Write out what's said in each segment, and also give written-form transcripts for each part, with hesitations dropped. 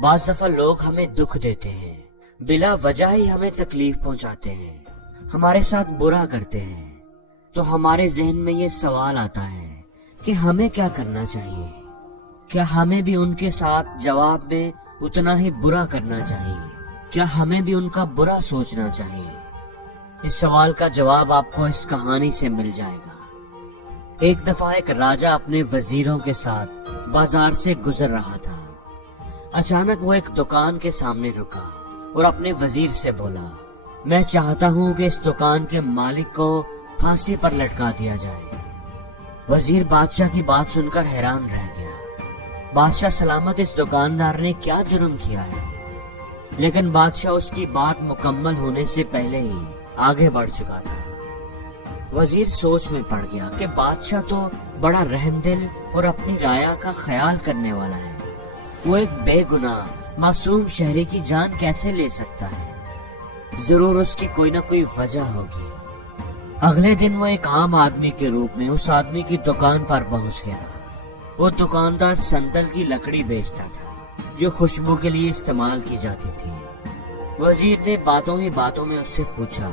بعض دفعہ لوگ ہمیں دکھ دیتے ہیں، بلا وجہ ہی ہمیں تکلیف پہنچاتے ہیں، ہمارے ساتھ برا کرتے ہیں، تو ہمارے ذہن میں یہ سوال آتا ہے کہ ہمیں کیا کرنا چاہیے؟ کیا ہمیں بھی ان کے ساتھ جواب میں اتنا ہی برا کرنا چاہیے؟ کیا ہمیں بھی ان کا برا سوچنا چاہیے؟ اس سوال کا جواب آپ کو اس کہانی سے مل جائے گا۔ ایک دفعہ ایک راجہ اپنے وزیروں کے ساتھ بازار سے گزر رہا تھا۔ اچانک وہ ایک دکان کے سامنے رکا اور اپنے وزیر سے بولا، میں چاہتا ہوں کہ اس دکان کے مالک کو پھانسی پر لٹکا دیا جائے۔ وزیر بادشاہ کی بات سن کر حیران رہ گیا۔ بادشاہ سلامت، اس دکاندار نے کیا جرم کیا ہے؟ لیکن بادشاہ اس کی بات مکمل ہونے سے پہلے ہی آگے بڑھ چکا تھا۔ وزیر سوچ میں پڑ گیا کہ بادشاہ تو بڑا رحم دل اور اپنی رعایا کا خیال کرنے والا ہے، وہ ایک بے گناہ معصوم شہری کی جان کیسے لے سکتا ہے؟ ضرور اس کی کوئی نہ کوئی وجہ ہوگی۔ اگلے دن وہ ایک عام آدمی کے روپ میں اس آدمی کی دکان پر پہنچ گیا۔ وہ دکاندار سندل کی لکڑی بیچتا تھا جو خوشبو کے لیے استعمال کی جاتی تھی۔ وزیر نے باتوں ہی باتوں میں اس سے پوچھا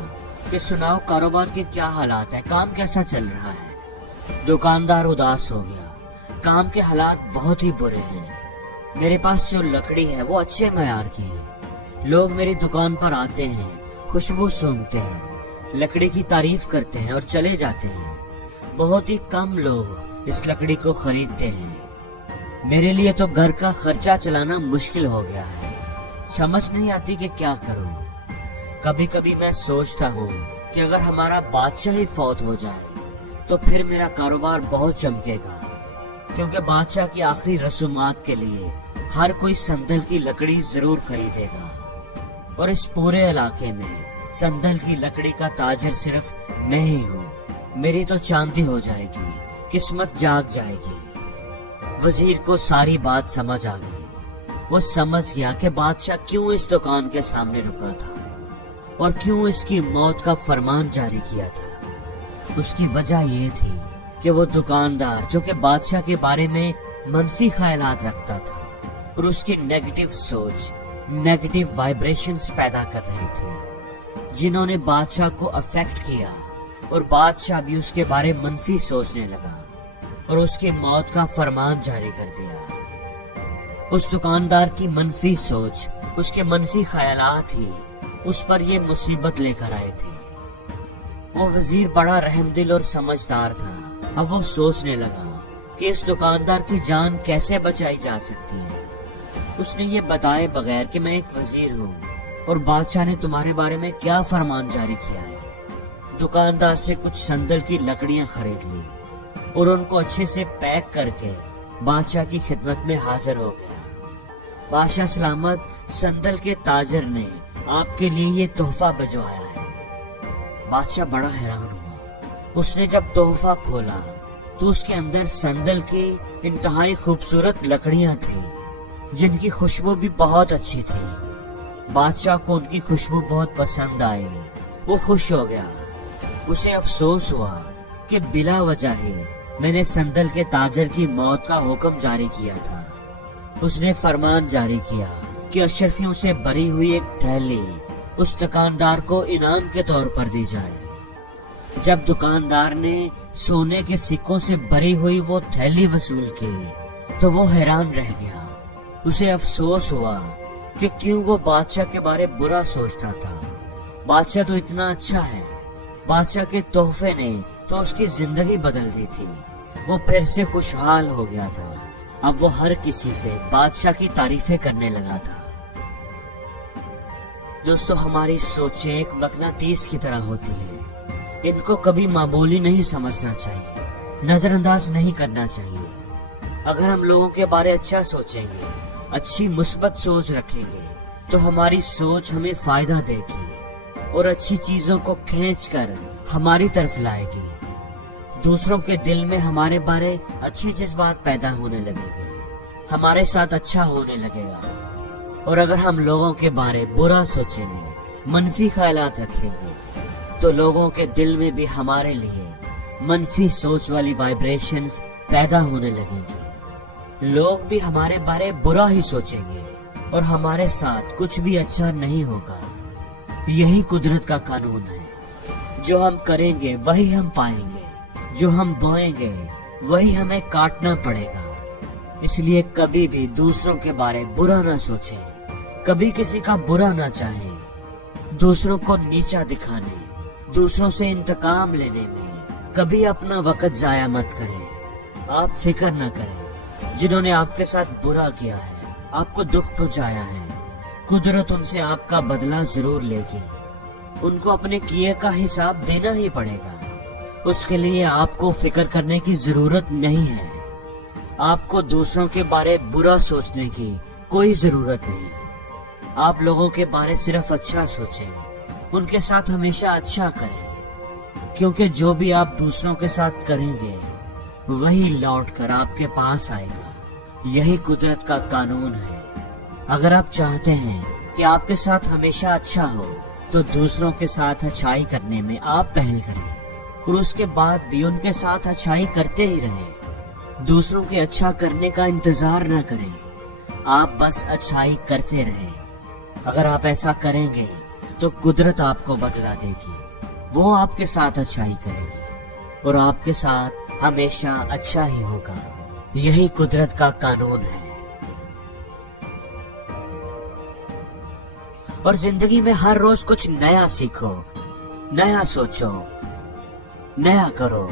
کہ سناؤ، کاروبار کے کیا حالات ہیں، کام کیسا چل رہا ہے؟ دکاندار اداس ہو گیا، کام کے حالات بہت ہی برے ہیں، میرے پاس جو لکڑی ہے وہ اچھے معیار کی ہے، لوگ میری دکان پر آتے ہیں، خوشبو سونگھتے ہیں، لکڑی کی تعریف کرتے ہیں اور چلے جاتے ہیں، بہت ہی کم لوگ اس لکڑی کو خریدتے ہیں، میرے لیے تو گھر کا خرچہ چلانا مشکل ہو گیا ہے، سمجھ نہیں آتی کہ کیا کروں۔ کبھی کبھی میں سوچتا ہوں کہ اگر ہمارا بادشاہ ہی فوت ہو جائے تو پھر میرا کاروبار بہت چمکے گا، کیونکہ بادشاہ کی آخری رسومات کے لیے ہر کوئی سندل کی لکڑی ضرور خریدے گا، اور اس پورے علاقے میں سندل کی لکڑی کا تاجر صرف میں ہی ہوں، میری تو چاندی ہو جائے گی، قسمت جاگ جائے گی۔ وزیر کو ساری بات سمجھ آ گئی۔ وہ سمجھ گیا کہ بادشاہ کیوں اس دکان کے سامنے رکا تھا اور کیوں اس کی موت کا فرمان جاری کیا تھا۔ اس کی وجہ یہ تھی کہ وہ دکاندار جو کہ بادشاہ کے بارے میں منفی خیالات رکھتا تھا اور اس کی نیگیٹو سوچ، نیگیٹو وائبریشنز پیدا کر رہی تھی، جنہوں نے بادشاہ کو افیکٹ کیا، اور بادشاہ بھی اس کے بارے منفی سوچنے لگا اور اس کی موت کا فرمان جاری کر دیا۔ اس دکاندار کی منفی سوچ، اس کے منفی خیالات ہی اس پر یہ مصیبت لے کر آئے تھے۔ وہ وزیر بڑا رحم دل اور سمجھدار تھا۔ اب وہ سوچنے لگا کہ اس دکاندار کی جان کیسے بچائی جا سکتی ہے۔ اس نے یہ بتائے بغیر کہ میں ایک وزیر ہوں اور بادشاہ نے تمہارے بارے میں کیا فرمان جاری کیا ہے، دکاندار سے کچھ سندل کی لکڑیاں خرید لی اور ان کو اچھے سے پیک کر کے بادشاہ کی خدمت میں حاضر ہو گیا۔ بادشاہ سلامت، سندل کے تاجر نے آپ کے لیے یہ تحفہ بھجوایا ہے۔ بادشاہ بڑا حیران ہوا۔ اس نے جب تحفہ کھولا تو اس کے اندر سندل کی انتہائی خوبصورت لکڑیاں تھیں جن کی خوشبو بھی بہت اچھی تھی۔ بادشاہ کو ان کی خوشبو بہت پسند آئی، وہ خوش ہو گیا۔ اسے افسوس ہوا کہ بلا وجہ ہی میں نے سندل کے تاجر کی موت کا حکم جاری کیا تھا۔ اس نے فرمان جاری کیا کہ اشرفیوں سے بری ہوئی ایک تھیلی اس دکاندار کو انعام کے طور پر دی جائے۔ جب دکاندار نے سونے کے سکوں سے بری ہوئی وہ تھیلی وصول کی تو وہ حیران رہ گیا۔ اسے افسوس ہوا کہ کیوں وہ بادشاہ کے بارے برا سوچتا تھا، بادشاہ تو اتنا اچھا ہے۔ بادشاہ کے تحفے نے تو اس کی زندگی بدل دی تھی، وہ پھر سے خوشحال ہو گیا تھا۔ اب وہ ہر کسی سے بادشاہ کی تعریفیں کرنے لگا تھا۔ دوستو، ہماری سوچیں ایک مقناطیس کی طرح ہوتی ہیں، ان کو کبھی معمولی نہیں سمجھنا چاہیے، نظر انداز نہیں کرنا چاہیے۔ اگر ہم لوگوں کے بارے اچھا سوچیں گے، اچھی مثبت سوچ رکھیں گے تو ہماری سوچ ہمیں فائدہ دے گی اور اچھی چیزوں کو کھینچ کر ہماری طرف لائے گی۔ دوسروں کے دل میں ہمارے بارے اچھی جذبات پیدا ہونے لگے گے، ہمارے ساتھ اچھا ہونے لگے گا۔ اور اگر ہم لوگوں کے بارے برا سوچیں گے، منفی خیالات رکھیں گے، تو لوگوں کے دل میں بھی ہمارے لیے منفی سوچ والی وائبریشنز پیدا ہونے لگیں گی۔ لوگ بھی ہمارے بارے برا ہی سوچیں گے، اور ہمارے ساتھ کچھ بھی اچھا نہیں ہوگا. یہی قدرت کا قانون ہے. جو ہم کریں گے وہی ہم پائیں گے. جو ہم بوئیں گے وہی ہمیں کاٹنا پڑے گا. اس لیے کبھی بھی دوسروں کے بارے برا نہ سوچیں. کبھی کسی کا برا نہ چاہیں. دوسروں کو نیچا دکھانے, دوسروں سے انتقام لینے میں کبھی اپنا وقت ضائع مت کریں. آپ فکر نہ کریں. جنہوں نے آپ کے ساتھ برا کیا ہے, آپ کو دکھ پہنچایا ہے, قدرت ان سے آپ کا بدلہ ضرور لے گی. ان کو اپنے کیے کا حساب دینا ہی پڑے گا. اس کے لیے آپ کو فکر کرنے کی ضرورت نہیں ہے. آپ کو دوسروں کے بارے برا سوچنے کی کوئی ضرورت نہیں. آپ لوگوں کے بارے صرف اچھا سوچیں. ان کے ساتھ ہمیشہ اچھا کریں, کیونکہ جو بھی آپ دوسروں کے ساتھ کریں گے وہی لوٹ کر آپ کے پاس آئے گا. یہی قدرت کا قانون ہے. اگر آپ چاہتے ہیں کہ آپ کے ساتھ ہمیشہ اچھا ہو تو دوسروں کے ساتھ اچھائی کرنے میں آپ پہل کریں, اور اس کے بعد بھی ان کے ساتھ اچھائی کرتے ہی رہیں. دوسروں کے اچھا کرنے کا انتظار نہ کریں. آپ بس اچھائی کرتے رہیں. اگر آپ ایسا کریں گے تو قدرت آپ کو بدلا دے گی. وہ آپ کے ساتھ اچھائی کرے گی اور آپ کے ساتھ ہمیشہ اچھا ہی ہوگا. یہی قدرت کا قانون ہے. اور زندگی میں ہر روز کچھ نیا سیکھو, نیا سوچو, نیا کرو.